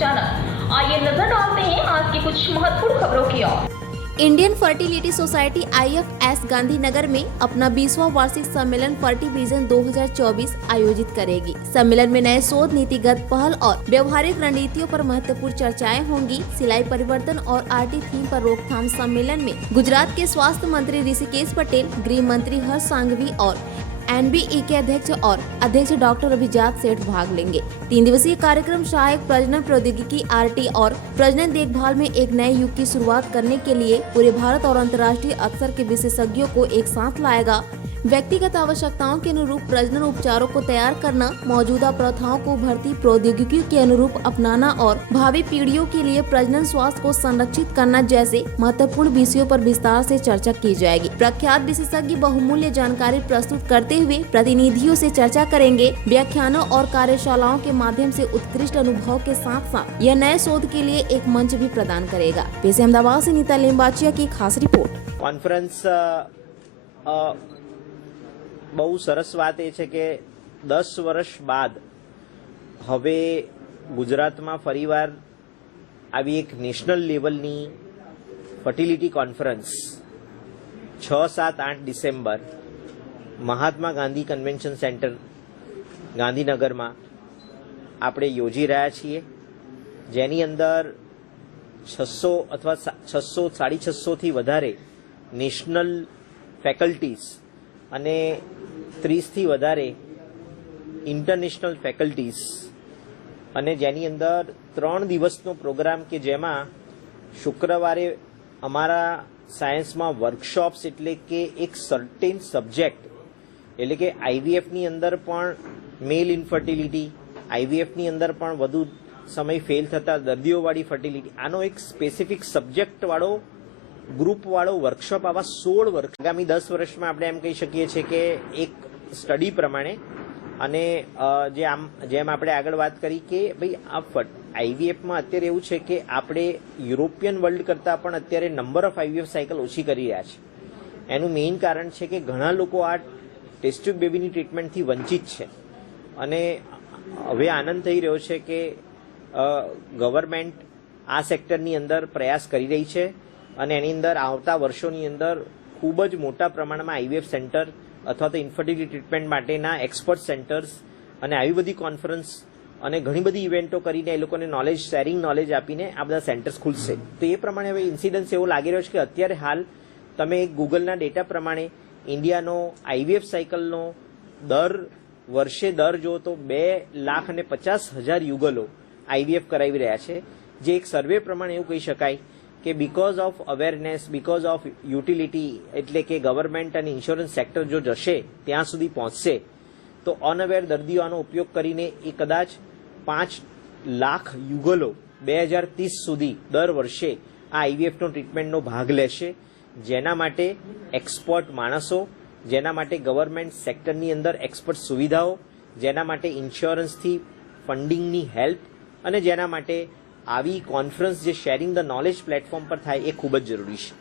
अचानक। आइए नजर डालते हैं आज की कुछ महत्वपूर्ण खबरों की ओर। Indian fertility society IFS Gandhinagar में अपना 20वां वार्षिक सम्मेलन फर्टिविजन 2024 आयोजित करेगी। सम्मेलन में नए शोध, नीतिगत पहल और व्यवहारिक रणनीतियों पर महत्वपूर्ण चर्चाएं होंगी। सिलाई परिवर्तन और RT थीम पर रोकथाम सम्मेलन में गुजरात के स्वास्थ्य मंत्री ऋषिकेश पटेल, गृह मंत्री हर्ष सांघवी और NBE के अध्यक्ष डॉक्टर अभिजात सेठ भाग लेंगे। 3 दिवसीय कार्यक्रम सहायक प्रजनन प्रौद्योगिकी RT और प्रजनन देखभाल में एक नए युग की शुरुआत करने के लिए पूरे भारत और अंतर्राष्ट्रीय अवसर के विशेषज्ञों को एक साथ लाएगा। व्यक्तिगत आवश्यकताओं के अनुरूप प्रजनन उपचारों को तैयार करना, मौजूदा प्रथाओं को उभरती प्रौद्योगिकियों के अनुरूप अपनाना और भावी पीढ़ियों के लिए प्रजनन स्वास्थ्य को संरक्षित करना जैसे महत्वपूर्ण विषयों पर विस्तार से चर्चा की जाएगी। प्रख्यात विशेषज्ञ बहुमूल्य जानकारी प्रस्तुत करते हुए प्रतिनिधियों से चर्चा करेंगे। व्याख्यानों और कार्यशालाओं के माध्यम से उत्कृष्ट अनुभव के साथ साथ यह नए शोध के लिए एक मंच भी प्रदान करेगा। पेश अहमदाबाद से नीता लिंबाचिया की खास रिपोर्ट। कॉन्फ्रेंस बहु सरस बात ए छे के 10 वर्ष बाद हवे गुजरातमां फरीवार आवी एक national लेवलनी fertility conference 6, 7, 8 December Mahatma Gandhi convention centre गांधीनगरमां आपणे योजी रह्या छीए, जेनी अंदर 600 अथवा 600, 650 थी वधारे नेशनल फैकल्टीज અને 30 થી વધારે ઇન્ટરનેશનલ ફેકલ્ટીઝ અને જેની અંદર 3 દિવસનો પ્રોગ્રામ કે જેમાં શુક્રવારે અમારા સાયન્સમાં વર્કશોપ્સ એટલે કે એક સર્ટેન સબ્જેક્ટ એટલે કે IVFની અંદર પણ મેલ ઇન્ફર્ટિલિટી, IVFની અંદર પણ વધુ સમય ફેલ થતા દર્દીઓવાળી ફર્ટિલિટી, આનો એક સ્પેસિફિક સબ્જેક્ટવાળો ગ્રુપ વાળો વર્કશોપ આવા 16 વર્ષ આગામી 10 વર્ષમાં આપણે એમ કહી શકીએ છીએ કે એક સ્ટડી પ્રમાણે અને જેમ આપણે આગળ વાત કરી કે ભાઈ આ IVFમાં અત્યારે એવું છે કે આપણે યુરોપિયન વર્લ્ડ કરતાં પણ અત્યારે નંબર ઓફ IVF સાયકલ ઓછી કરી રહ્યા છે। એનું મેઇન કારણ છે કે ઘણા લોકો આ ટેસ્ટ ટ્યુબ બેબીની ટ્રીટમેન્ટથી વંચિત છે અને હવે આનંદ થઈ રહ્યો છે કે ગવર્મેન્ટ આ સેક્ટરની અંદર પ્રયાસ કરી રહી છે અને એની અંદર આવતા વર્ષોની અંદર ખૂબ જ મોટા પ્રમાણમાં IVF સેન્ટર અથવા તો ઇન્ફર્ટિલિટી ટ્રીટમેન્ટ માટેના એક્સપર્ટ સેન્ટર્સ અને આવી બધી કોન્ફરન્સ અને ઘણી બધી ઇવેન્ટો કરીને એ લોકોને નોલેજ શેરિંગ નોલેજ આપીને આ બધા સેન્ટર્સ ખુલશે। તો એ પ્રમાણે હવે ઇન્સિડન્સ એવો લાગી રહ્યો છે કે અત્યારે હાલ તમે ગૂગલના ડેટા પ્રમાણે ઇન્ડિયાનો IVF સાયકલનો દર વર્ષે જો તો 2,50,000 યુગલો IVF કરાવી રહ્યા છે, જે એક સર્વે પ્રમાણે એવું કહી શકાય કે because of awareness, because of utility એટલે કે ગવર્મેન્ટ અને ઇન્સ્યોરન્સ સેક્ટર જો જશે ત્યાં સુધી પહોંચશે તો અનઅવેર દર્દીઓ આનો ઉપયોગ કરીને એ કદાચ 5 લાખ યુગલો 2030 સુધી દર વર્ષે આ IVFનો ટ્રીટમેન્ટનો ભાગ લેશે, જેના માટે એક્સપર્ટ માણસો, જેના માટે ગવર્મેન્ટ સેક્ટરની અંદર એક્સપર્ટ સુવિધાઓ, જેના માટે ઇન્સ્યોરન્સથી ફંડિંગની હેલ્પ અને જેના માટે આવી કોન્ફરન્સ જે શેરિંગ ધ નોલેજ પ્લેટફોર્મ પર થાય એ ખૂબ જ જરૂરી છે।